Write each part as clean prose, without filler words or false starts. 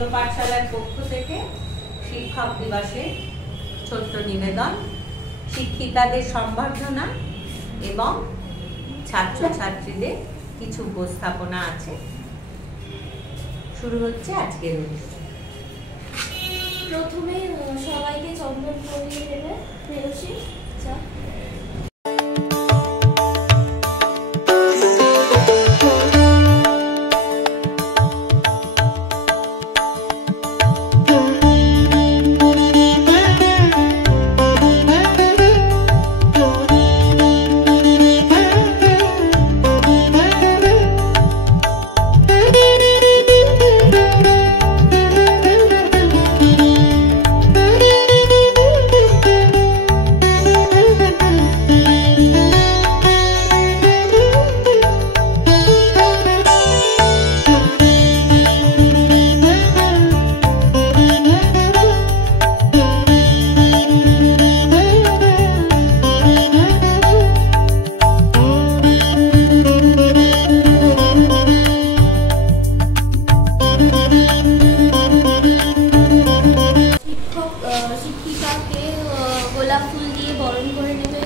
অন্য পাঠশালার পক্ষ থেকে শিক্ষক দিবসে ছোট্ট নিবেদন, শিক্ষিকাদের সম্বর্ধনা এবং ছাত্রছাত্রীদের কিছু উপস্থাপনা আছে। শুরু হচ্ছে আজকের অনুষ্ঠান। প্রথমে সবাইকে চন্দন পরিয়ে দেবে প্রেয়সী। শিক্ষিকাকে গোলাপ ফুল দিয়ে বরণ করে নেবে।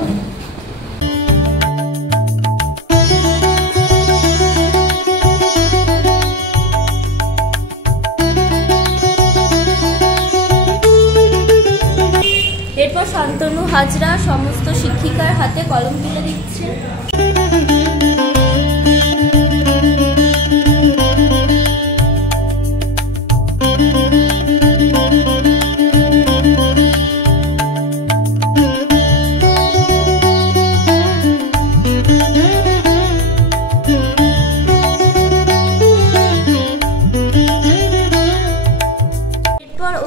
এরপর শান্তনু হাজরা সমস্ত শিক্ষিকার হাতে কলম তুলে দিচ্ছে।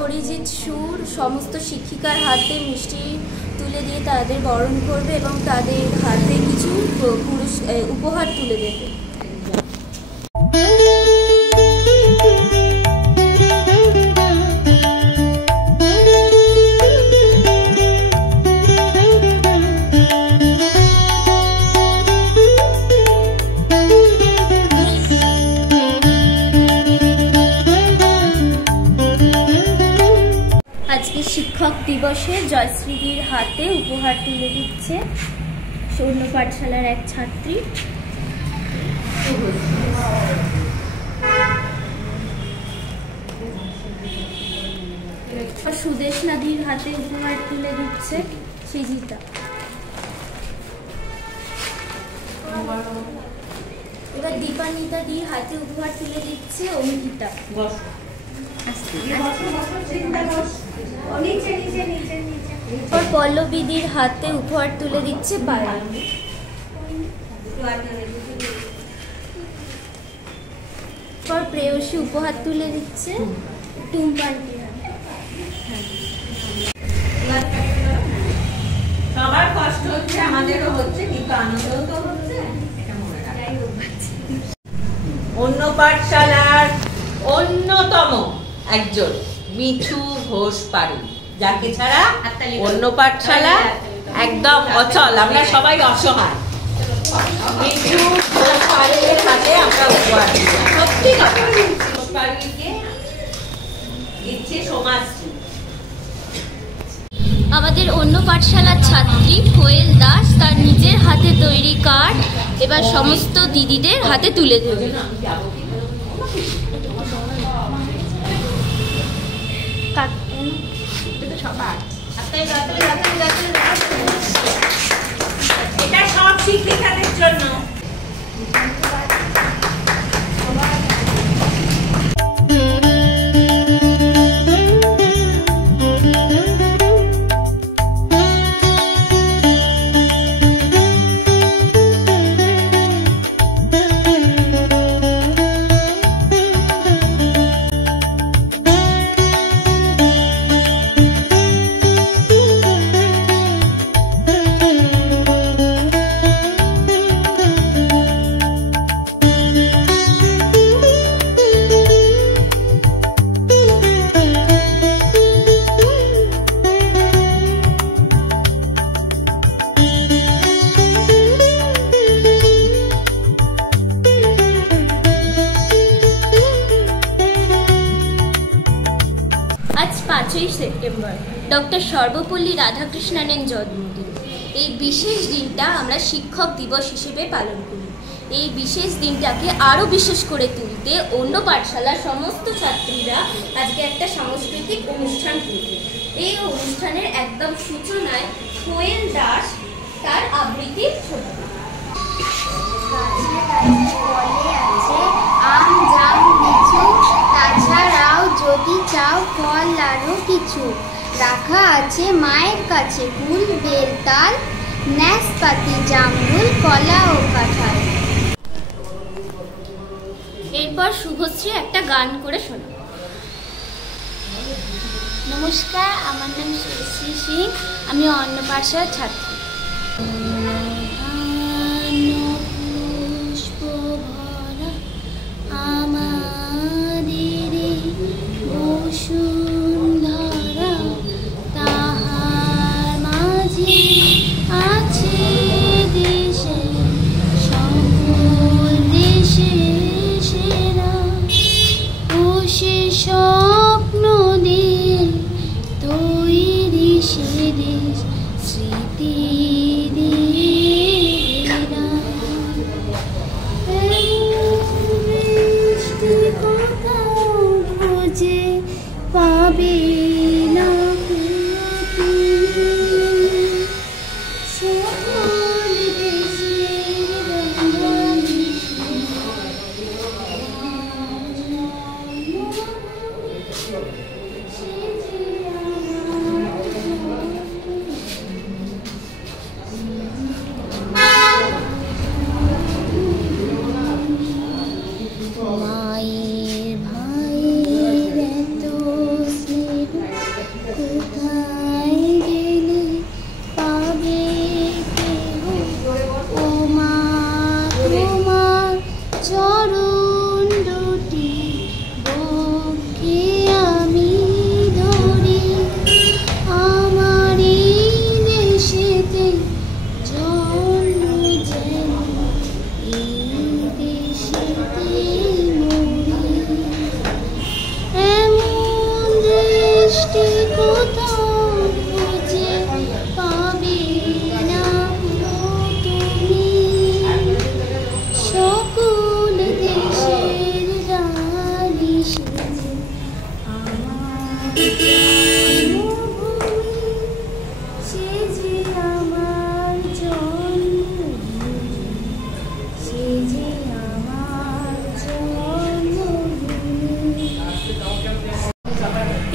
অরিজিৎ সুর সমস্ত শিক্ষিকার হাতে মিষ্টি তুলে দিয়ে তাদের বরণ করবে এবং তাদের হাতে কিছু উপহার তুলে দেবে। আজকে শিক্ষক দিবসে জয়শ্রীদির হাতে উপহার তুলে দিচ্ছে অন্য পাঠশালার এক ছাত্রী। সুদেশনাদির হাতে উপহার তুলে দিচ্ছে সৃজিতা। এবার দীপানিতাদির হাতে উপহার তুলে দিচ্ছে অঙ্কিতা। পল্লবীদির হাতে উপহার তুলে দিচ্ছে পায়েল। প্রেয়সী উপহার তুলে দিচ্ছে টুম্পান্টির হাতে। সবার কষ্ট হচ্ছে, আমাদেরও হচ্ছে, কিন্তু আনন্দ তো হচ্ছে। অন্য পাঠশালার অন্যতম একজন মিঠু ঘোষ পারুল, যাকে ছাড়া অন্য পাঠশালা একদম অচল, আমরা সবাই অসহায়। মিঠু ঘোষ পারুলের হাতে আমরা উপহার দিই। সত্যি কথা, ঘোষ পারুলকে দিচ্ছে সমাজশ্রী। আমাদের অন্য পাঠশালার ছাত্রী কোয়েল দাস তার নিজের হাতে তৈরি কার্ড এবার সমস্ত দিদিদের হাতে তুলে দেবে। এটা সব শিক্ষিকাদের জন্য। 5ই সেপ্টেম্বর ডক্টর সর্বপল্লী রাধাকৃষ্ণনের জন্মদিন। এই বিশেষ দিনটা আমরা শিক্ষক দিবস হিসেবে পালন করি। এই বিশেষ দিনটাকে আরও বিশেষ করে তুলতে অন্য পাঠশালার সমস্ত ছাত্রীরা আজকে একটা সাংস্কৃতিক অনুষ্ঠান করবে। এই অনুষ্ঠানের একদম সূচনায় কোয়েল দাস তার আবৃত্তির ছবি। আম জাম লিচু তাছাড়াও যদি চাও ফল আরো কিছু রাখা আছে মায়ের কাছে ফুল বেলতাল নাশপাতি জামরুল কলা ও কাঁঠাল। এরপর শুভশ্রী একটা গান করে শোনা। নমস্কার, আমার নাম শুভশ্রী সিং, আমি অন্য পাঠশালার ছাত্রী।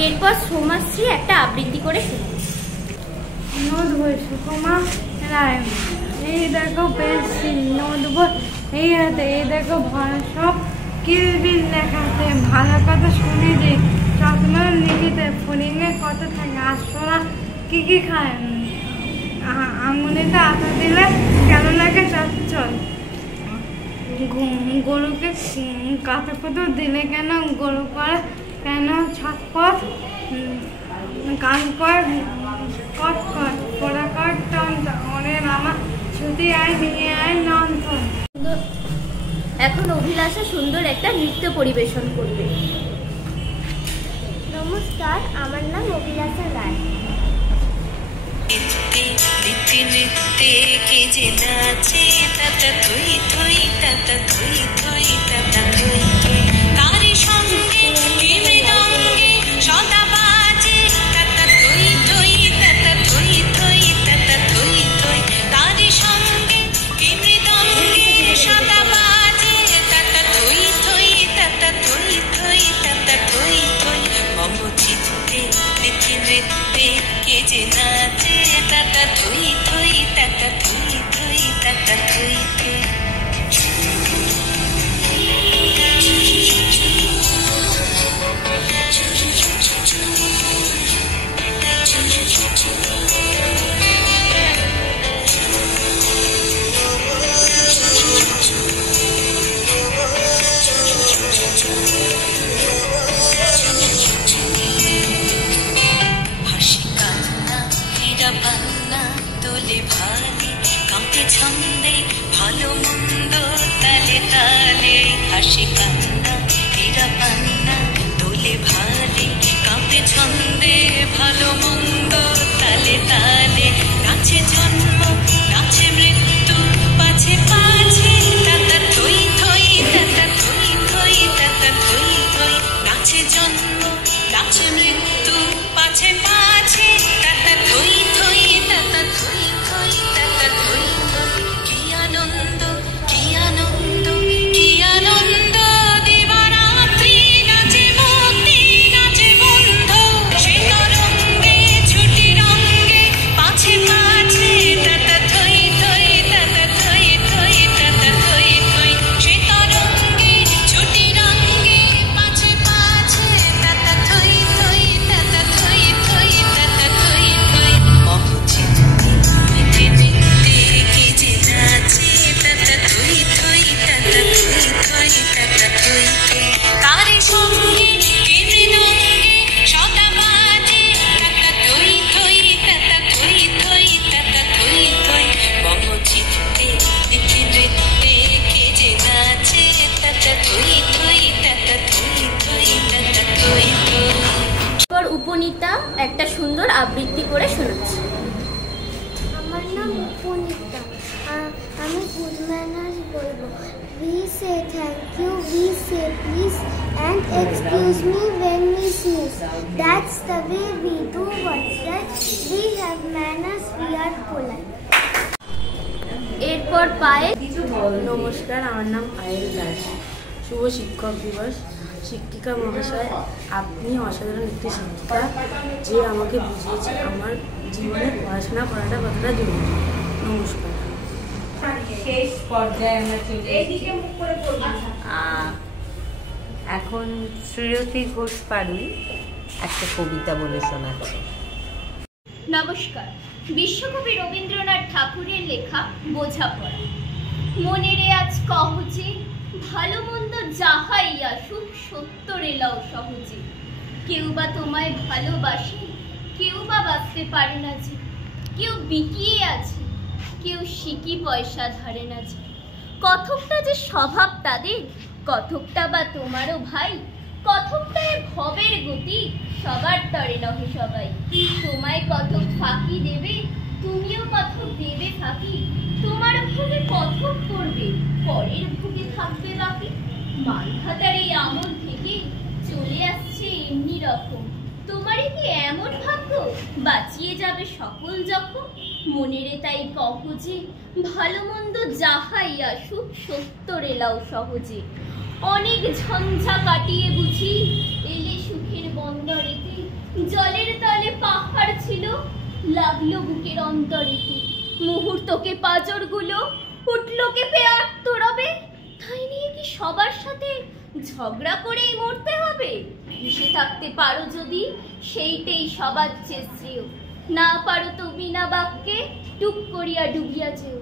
এরপর সোমাশ্রী একটা আবৃত্তি করে শোনা। নদ বই সুকুমা রায়, এই দেখো পেন্সিল নোট বই এই হাতে, এই দেখো ভরা সব কিলবিল লেখাতে, ভালো কথা শুনে যে স্বপ্ন লিখিতে, ফড়িংয়ের কথা থাকে, আশফলা কি কি খায়, আঙুলিতে আটা দিলে কেন লাগে চচ্চল, গরুকে কাঁথা কুতো দিলে কেন গরু করে কেন ছটপট, কান কর কট কট পোড়া কর টন অনেক আমার ছুটি আয় নিয়ে আয় নন্থন। এখন অভিলাষা সুন্দর একটা নৃত্য পরিবেশন করবে। নমস্কার, আমার নাম অভিলাষা রায়। নিত্যে নিত্যে কে যে নাচে তাতা থই থই তাতা থই থই তাতা থই থই, তারি সঙ্গে কি মৃদঙ্গে সদা বাজে তাতা থই থই তাতা থই থই তাতা থই থই, তারি সঙ্গে কি মৃদঙ্গে সদা বাজে তাতা থই থই তাতা থই থই তাতা থই থই, মম চিত্তে নিত্যে নিত্যে কে যে নাচে তাতা থই থই তাতা থই থই তাতা থই থই। একটা সুন্দর আবৃত্তি করে শোনাচ্ছি। আমার নাম পুনিতা, আমি গুড ম্যানার্স বলবো। We say thank you, we say please, and excuse me when we sneeze. That's the way we do what's right. We have manners, we are polite. এরপর পায়ে নমস্কার, আমার নাম আয়েল দাস। শুভ শিক্ষক দিবস। শিক্ষিকা মহাশয়, আপনি অসাধারণ একটি শিক্ষিকা, যে আমাকে বুঝিয়েছে আমার জীবনে পড়াশোনা করাটা কতটা জরুরি। নমস্কার। শেষ পর্যায়ে আমরা চলে এসেছি। এখন শ্রীরতী ঘোষ পাড়ুই একটা কবিতা বলে শোনাচ্ছে। নমস্কার। বিশ্বকবি রবীন্দ্রনাথ ঠাকুরের লেখা বোঝাপড়া। মনেরে আজ কহজে, ভালো মন্দ যাহাই আসুক সত্তরে লও সহজে। কেউ বা তোমায় ভালোবাসে, কেউ বা বাঁচতে পারে না যে। কেউ বিকিয়ে আছে, কেউ সিকি পয়সা ধারে না যে। কথকটা যে স্বভাব তাদের, কথকটা বা তোমারও ভাই। কথকটা এ ভবের গতি, সবার তরে নহে সবাই। তোমায় কথক ফাঁকি দেবে, তুমিও কথক দেবে ফাঁকি। তোমার ভোগে কথক করবে, পরের ভোগে থাকবে বাকি। মানখাতার এই আমল থেকে চলে আসছে এমনি রকম। তোমারই কি এমন ভাগ্য, বাঁচিয়ে যাবে সকল যখন। মনেরে তাই কহ যে, ভালো মন্দ যাহাই আসুক সত্তরে লাও সহজে। অনেক ঝঞ্ঝা কাটিয়ে বুঝি এলে সুখের বন্দরেতে। জলের তলে পাহাড় ছিল, লাগলো বুকের অন্তরেতে। মুহূর্তকে পাজরগুলো উঠলো কেঁপে আত্মরবে। তাই নিয়ে কি সবার সাথে ঝগড়া করেই মরতে হবে? ভেসে থাকতে পারো যদি, সেইটাই সবার চেয়ে শ্রেয়। না পারো তো বিনা বাক্যে টুক করিয়া ডুবিয়া যেও।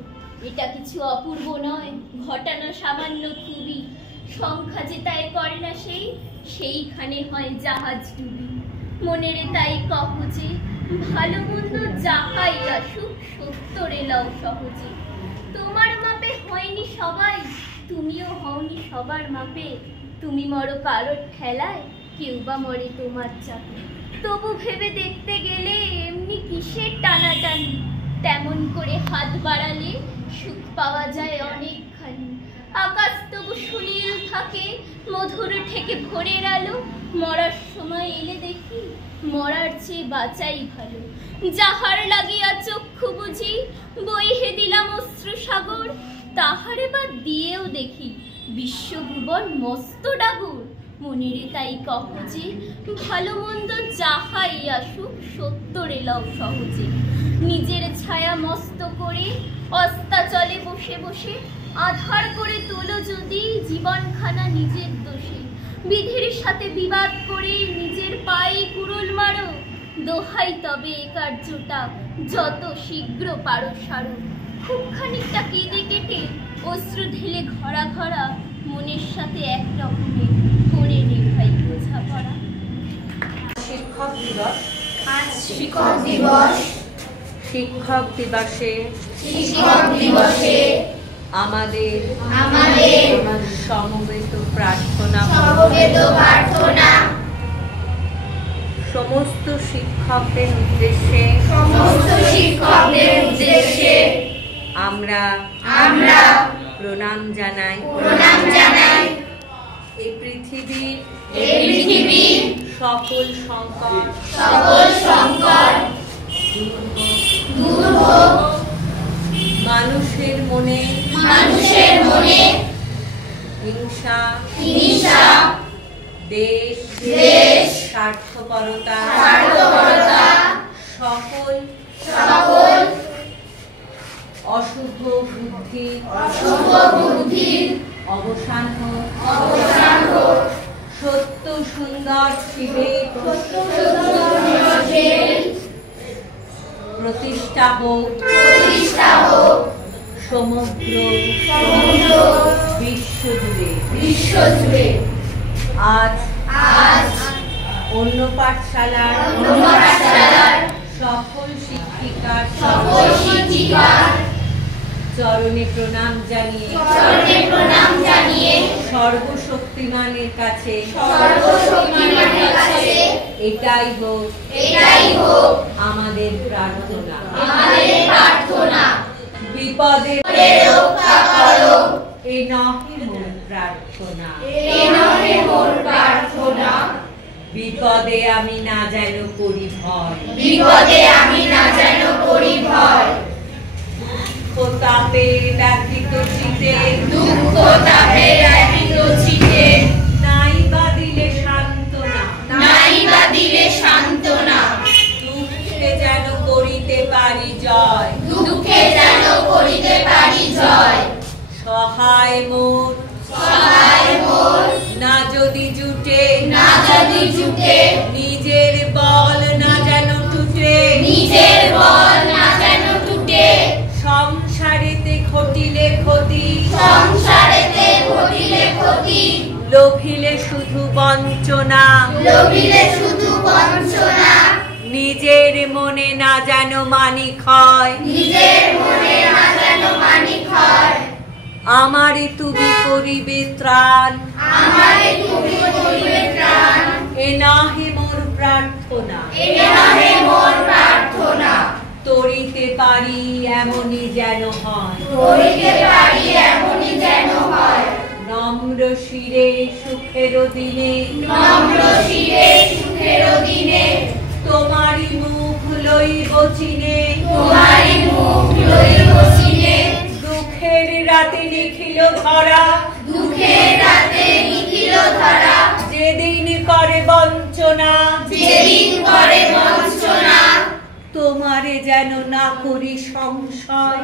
এটা কিছু অপূর্ব নয়, ঘটানো সামান্য খুবই। সংখ্যা যে তাই করে না সেইখানে হয় জাহাজ ডুবি। মনেরে তাই কহ যে, ভালো মন্দ যাহাই আসুক সত্তরে লও সহজে। তোমার মাপে হয়নি সবাই, তুমিও হওনি সবার মাপে। তুমি মরো কারোর ঠেলায়, কেউ বা মরে তোমার চাপে। তবু ভেবে দেখতে গেলে এমনি কিসের টানাটানি। তেমন করে হাত বাড়ালে সুখ পাওয়া যায় অনেকখানি। আকাশ তবু সুনীল থাকে, মধুর ঠেকে ভোরের আলো। মরার সময় এলে দেখি, মরার চেয়ে বাঁচাই ভালো। যাহার লাগিয়া চক্ষু বুঝি, বইহে দিলাম অশ্রু সাগর। তাহারে বা দিয়েও দেখি, বিশ্বভুবন মস্ত ডাগর। মনেরে তাই কহ যে, ভালো মন্দ যাহাই আসুক সত্তরে লও সহজে। নিজের ছায়া মস্ত করে অস্তাচলে বসে বসে, আধার করে তোলো যদি জীবনখানা নিজের দোষে। বিধির সাথে বিবাদ করে নিজের পায়ে কুড়ুল মারো। দোহাই তবে এ কার্যটা যত শীঘ্র পারো সারো। খুব খানিকটা কেঁদে কেটে অশ্রু ঢেলে ঘরা ঘরা, মনের সাথে এক রকমের করে নে ভাই বোঝাপড়া। শিক্ষক দিবস। আজ শিক্ষক দিবস। শিক্ষক দিবসে আমাদের সমবেত প্রার্থনা, সমস্ত শিক্ষকদের উদ্দেশ্যে আমরা প্রণাম জানাই। এই পৃথিবীর সকল সংকট দূর হোক। মানুষের মনে হিংসা, দেশ স্বার্থপরতা সকল অশুভ বুদ্ধির অবসান হোক। সত্য সুন্দর শিবের প্রতিষ্ঠা হোক সমগ্র বিশ্বজুড়ে। আজ অন্য পাঠশালার সকল শিক্ষিকার চরণে প্রণাম জানিয়ে সর্বশক্তিমানের কাছে এটাই হোক আমাদের প্রার্থনা। বিপদে রক্ষা করো, এ নহে মোর প্রার্থনা। বিপদে আমি না যেন করি ভয়, দুঃখতাপে ব্যথিত চিতে নাই বা দিলে সান্ত্বনা। দুঃখে যেন করিতে পারি জয়, সহায় মোর না যদি জুটে নিজের বল না যেন টুটে, সংসারেতে ঘটিলে ক্ষতি লোভিলে শুধু বঞ্চনা, নিজের মনে না যেন মানি ক্ষয়, আমারে তুমি করিবে ত্রাণ, এ নহে মোর প্রার্থনা। তরিতে পারি এমনই যেন হয়, নম্র শিরে সুখের দিনে, তোমারি মুখ লইব চিনে, দুঃখের রাতে লিখিল ধরা, যেদিন করে বঞ্চনা, তোমারে যেন না করি সংশয়,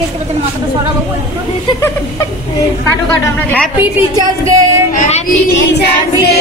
দেখতে পাচ্ছেন মাথাটা সরাবো কাটো কাটো আমরা happy teachers day. Happy teachers day.